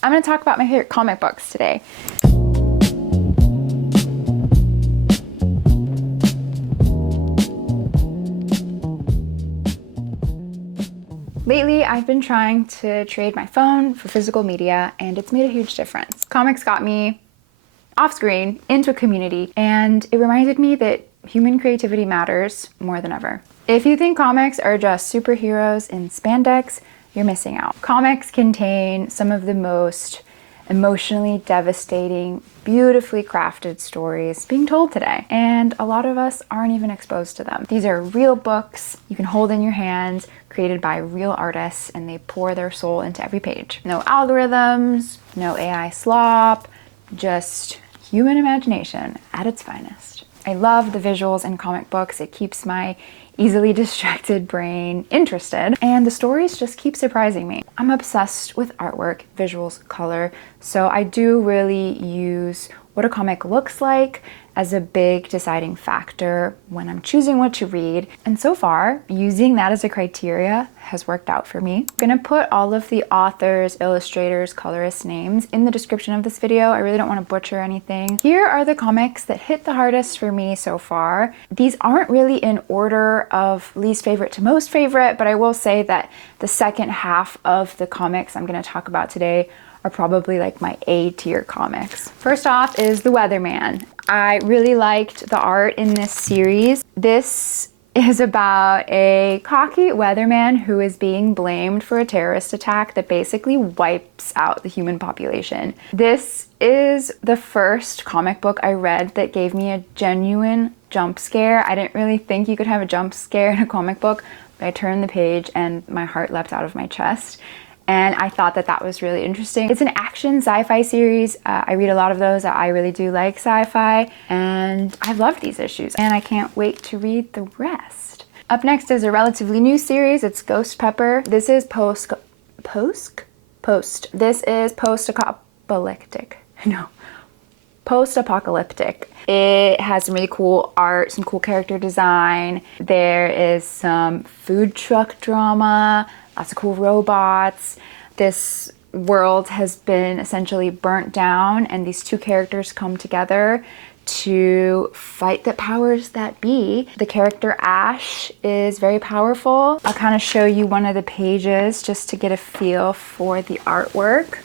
I'm gonna talk about my favorite comic books today. Lately, I've been trying to trade my phone for physical media, and it's made a huge difference. Comics got me off screen into a community, and it reminded me that human creativity matters more than ever. If you think comics are just superheroes in spandex, you're missing out. Comics contain some of the most emotionally devastating, beautifully crafted stories being told today, and a lot of us aren't even exposed to them. These are real books you can hold in your hands, created by real artists, and they pour their soul into every page. No algorithms, no AI slop, just human imagination at its finest. I love the visuals in comic books. It keeps my easily distracted brain interested, and the stories just keep surprising me. I'm obsessed with artwork, visuals, color, so I do really use what a comic looks like as a big deciding factor when I'm choosing what to read. And so far, using that as a criteria has worked out for me. I'm gonna put all of the authors, illustrators, colorists' names in the description of this video. I really don't want to butcher anything. Here are the comics that hit the hardest for me so far. These aren't really in order of least favorite to most favorite, but I will say that the second half of the comics I'm gonna talk about today are probably like my A tier comics. First off is The Weatherman. I really liked the art in this series. This is about a cocky weatherman who is being blamed for a terrorist attack that basically wipes out the human population. This is the first comic book I read that gave me a genuine jump scare. I didn't really think you could have a jump scare in a comic book, but I turned the page and my heart leapt out of my chest. And I thought that that was really interesting. It's an action sci-fi series. I read a lot of those. I really do like sci-fi, and I love these issues, and I can't wait to read the rest. Up next is a relatively new series. It's Ghost Pepper. This is post-apocalyptic. Post-apocalyptic. It has some really cool art, some cool character design. There is some food truck drama, lots of cool robots. This world has been essentially burnt down, and these two characters come together to fight the powers that be. The character Ash is very powerful. I'll kind of show you one of the pages just to get a feel for the artwork.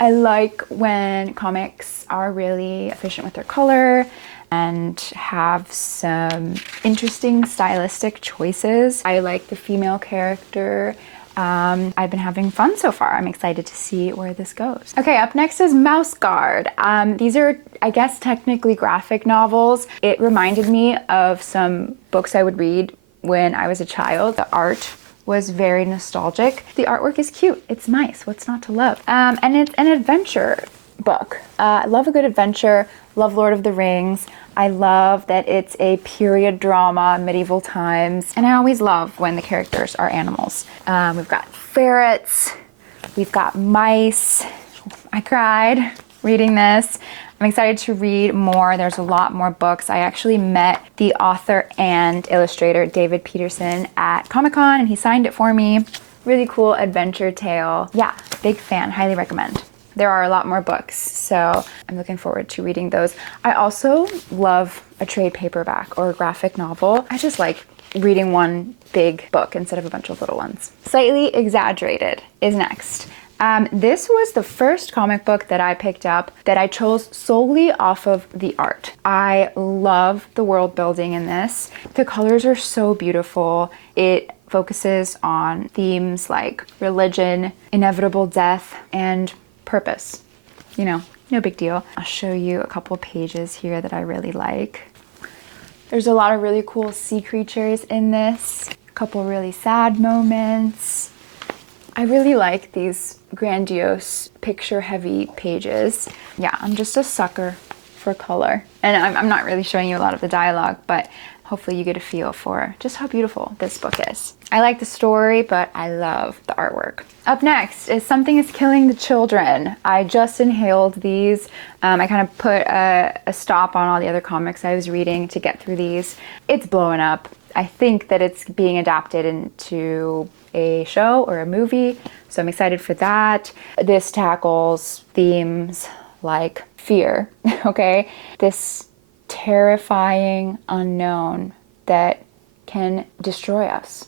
I like when comics are really efficient with their color and have some interesting stylistic choices. I like the female character. I've been having fun so far. I'm excited to see where this goes. Okay, up next is Mouse Guard. These are, I guess, technically graphic novels. It reminded me of some books I would read when I was a child. The art was very nostalgic. The artwork is cute. It's nice. What's not to love? And it's an adventure book. I love a good adventure. Love Lord of the Rings. I love that it's a period drama, medieval times, and I always love when the characters are animals. We've got ferrets, we've got mice. I cried reading this. I'm excited to read more. There's a lot more books. I actually met the author and illustrator David Peterson at Comic-Con, and he signed it for me. Really cool adventure tale. Yeah, big fan, highly recommend. There are a lot more books, so I'm looking forward to reading those. I also love a trade paperback or a graphic novel. I just like reading one big book instead of a bunch of little ones. Slightly Exaggerated is next. This was the first comic book that I picked up that I chose solely off of the art. I love the world building in this. The colors are so beautiful. It focuses on themes like religion, inevitable death, and purpose. You know, no big deal. I'll show you a couple pages here that I really like. There's a lot of really cool sea creatures in this, a couple really sad moments. I really like these grandiose, picture-heavy pages. Yeah, I'm just a sucker for color. And I'm not really showing you a lot of the dialogue, but hopefully you get a feel for just how beautiful this book is. I like the story, but I love the artwork. Up next is Something is Killing the Children. I just inhaled these. I kind of put a stop on all the other comics I was reading to get through these. It's blowing up. I think that it's being adapted into a show or a movie, so I'm excited for that. This tackles themes like fear, okay? This terrifying unknown that can destroy us.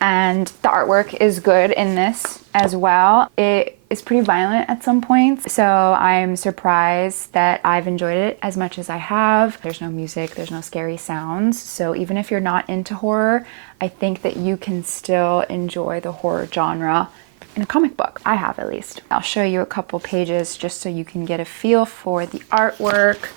And the artwork is good in this as well. It is pretty violent at some points, so I'm surprised that I've enjoyed it as much as I have. There's no music, there's no scary sounds, so even if you're not into horror, I think that you can still enjoy the horror genre in a comic book. I have, at least. I'll show you a couple pages just so you can get a feel for the artwork.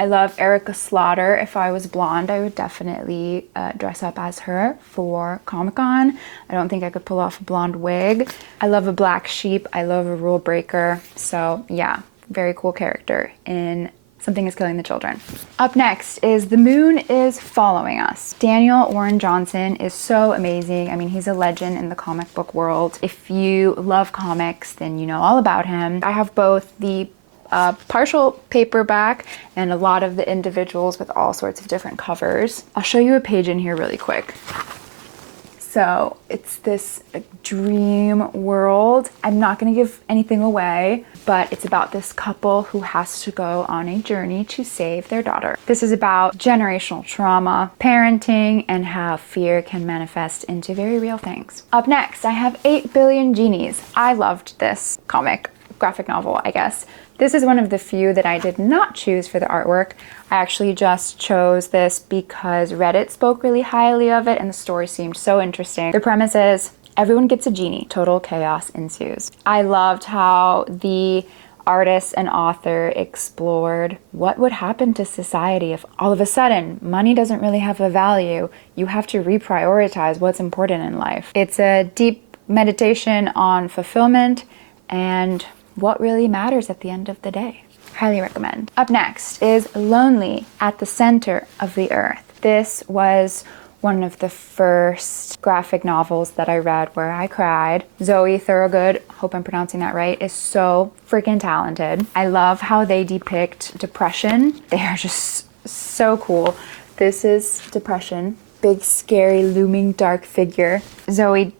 I love Erica Slaughter. If I was blonde, I would definitely dress up as her for Comic-Con. I don't think I could pull off a blonde wig. I love a black sheep. I love a rule breaker. So yeah, very cool character in Something is Killing the Children. Up next is The Moon is Following Us. Daniel Warren Johnson is so amazing. I mean, he's a legend in the comic book world. If you love comics, then you know all about him. I have both the partial paperback and a lot of the individuals with all sorts of different covers. I'll show you a page in here really quick. So it's this dream world. I'm not going to give anything away, but it's about this couple who has to go on a journey to save their daughter. This is about generational trauma, parenting, and how fear can manifest into very real things. Up next, I have 8 Billion Genies. I loved this graphic novel, I guess. This is one of the few that I did not choose for the artwork. I actually just chose this because Reddit spoke really highly of it and the story seemed so interesting. The premise is everyone gets a genie. Total chaos ensues. I loved how the artist and author explored what would happen to society if all of a sudden money doesn't really have a value. You have to reprioritize what's important in life. It's a deep meditation on fulfillment and what really matters at the end of the day. Highly recommend. Up next is Lonely at the Center of the Earth. This was one of the first graphic novels that I read where I cried. Zoe Thorogood, hope I'm pronouncing that right, is so freaking talented. I love how they depict depression. They are just so cool. This is depression. Big, scary, looming, dark figure. Zoe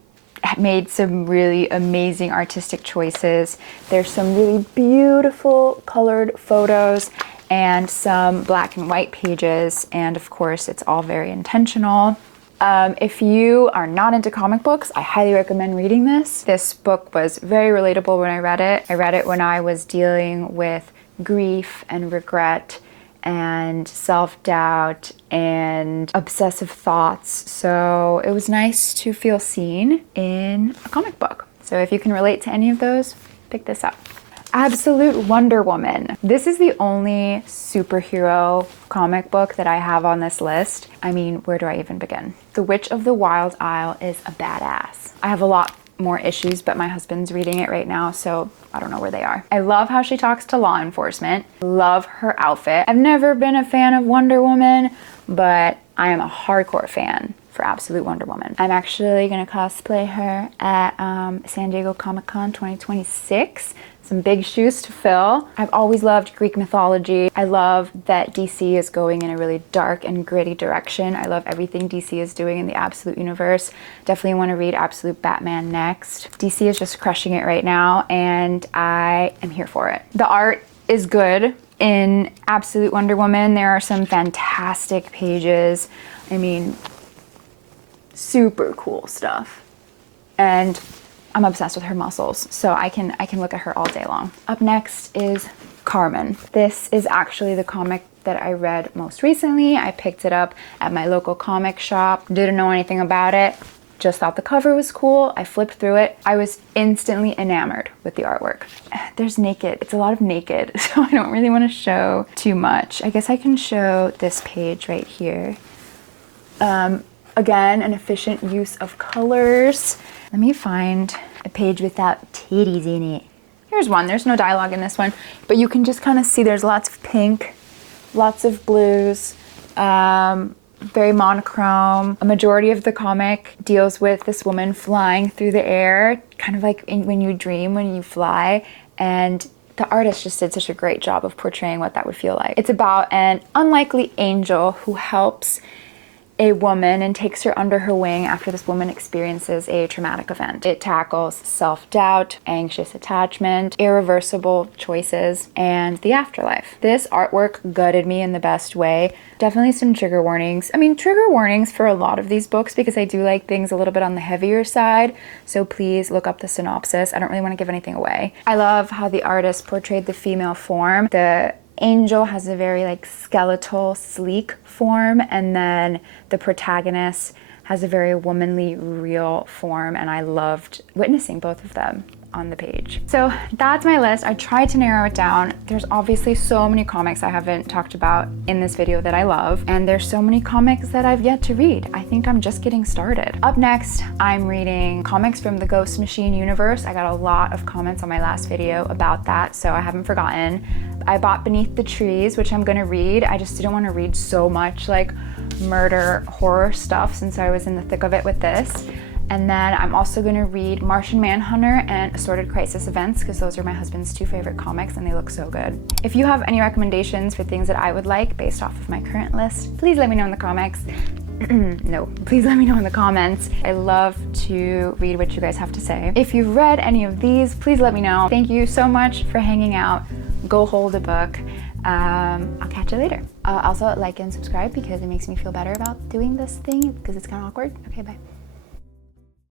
made some really amazing artistic choices. There's some really beautiful colored photos and some black and white pages, and of course it's all very intentional. If you are not into comic books, I highly recommend reading this. This book was very relatable when I read it. I read it when I was dealing with grief and regret and self-doubt and obsessive thoughts. So it was nice to feel seen in a comic book. So if you can relate to any of those, pick this up. Absolute Wonder Woman. This is the only superhero comic book that I have on this list. I mean, where do I even begin? The Witch of the Wild Isle is a badass. I have a lot more issues, but my husband's reading it right now, so I don't know where they are. I love how she talks to law enforcement. Love her outfit. I've never been a fan of Wonder Woman, but I am a hardcore fan for Absolute Wonder Woman. I'm actually gonna cosplay her at San Diego Comic-Con 2026. Some big shoes to fill. I've always loved Greek mythology. I love that DC is going in a really dark and gritty direction. I love everything DC is doing in the Absolute universe. Definitely want to read Absolute Batman next. DC is just crushing it right now, and I am here for it. The art is good in Absolute Wonder Woman. There are some fantastic pages. I mean, super cool stuff. And I'm obsessed with her muscles, so I can look at her all day long. Up next is Karmen. This is actually the comic that I read most recently. I picked it up at my local comic shop. Didn't know anything about it. Just thought the cover was cool. I flipped through it. I was instantly enamored with the artwork. There's naked. It's a lot of naked, so I don't really want to show too much. I guess I can show this page right here. Again, an efficient use of colors. Let me find a page without titties in it. Here's one. There's no dialogue in this one, but you can just kind of see there's lots of pink, lots of blues, very monochrome. A majority of the comic deals with this woman flying through the air, kind of like when you dream, when you fly, and the artist just did such a great job of portraying what that would feel like. It's about an unlikely angel who helps a woman and takes her under her wing after this woman experiences a traumatic event. It tackles self-doubt, anxious attachment, irreversible choices, and the afterlife. This artwork gutted me in the best way. Definitely some trigger warnings. I mean, trigger warnings for a lot of these books because I do like things a little bit on the heavier side, so please look up the synopsis. I don't really want to give anything away. I love how the artist portrayed the female form. The angel has a very like skeletal, sleek form, and then the protagonist has a very womanly, real form, and I loved witnessing both of them on the page. So that's my list. I tried to narrow it down. There's obviously so many comics I haven't talked about in this video that I love, and there's so many comics that I've yet to read. I think I'm just getting started. Up next, I'm reading comics from the Ghost Machine universe. I got a lot of comments on my last video about that, so I haven't forgotten. I bought Beneath the Trees, which I'm gonna read. I just didn't want to read so much like murder horror stuff since I was in the thick of it with this. And then I'm also gonna read Martian Manhunter and Assorted Crisis Events because those are my husband's two favorite comics and they look so good. If you have any recommendations for things that I would like based off of my current list, please let me know in the comics. No, please let me know in the comments. I love to read what you guys have to say. If you've read any of these, please let me know. Thank you so much for hanging out. Go hold a book. I'll catch you later. Also, like and subscribe because it makes me feel better about doing this thing because it's kind of awkward. Okay, bye.